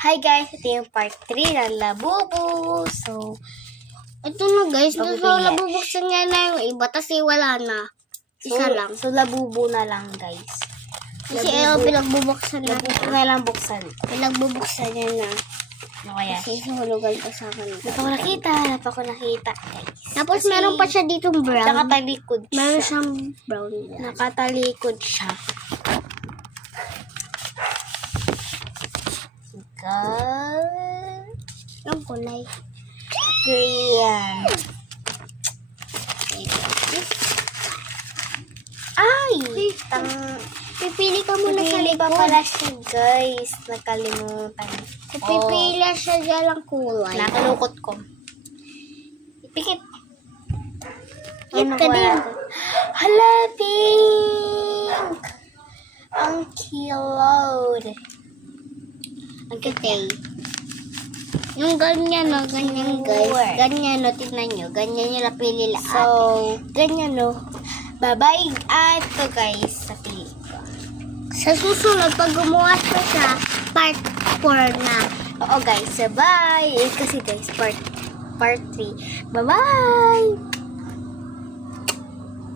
Hi guys, ito yung part 3 ng Labubu. So, Ito na guys, Labubu so yan. nabubuksan nga na yung iba, kasi wala na. Isa lang. So, Labubu na lang guys. Kasi ayaw pinagbubuksan na. Labubu na lang buksan. Pinagbubuksan niya na. Ano kaya? Kasi sahulugan pa sa akin. Wala pa ko nakita guys. Tapos Kasi meron pa siya ditong brown. nakatalikod siya. Meron siyang brown. Nakatalikod siya. God. Yung kulay. Green. Ay! Pipili ka muna sa Pipili pa likod. pala siya, guys. Nakalimutan. Pipili siya dyan ang kulay. Nakalukot ko. Ipikit. Yan ka din. Hala, pink! Ang cute. Ang kitay. Yung ganyan, no? Ganyan, guys. Ganyan, no? Tignan nyo. Ganyan yung napili lahat. So, Ganyan, no? bye-bye. Ito, guys, sa pili ko. Sa susunod, pag gumawa ko siya, part 4 na. Oo, guys. Bye! Kasi, guys, part 3. Bye-bye!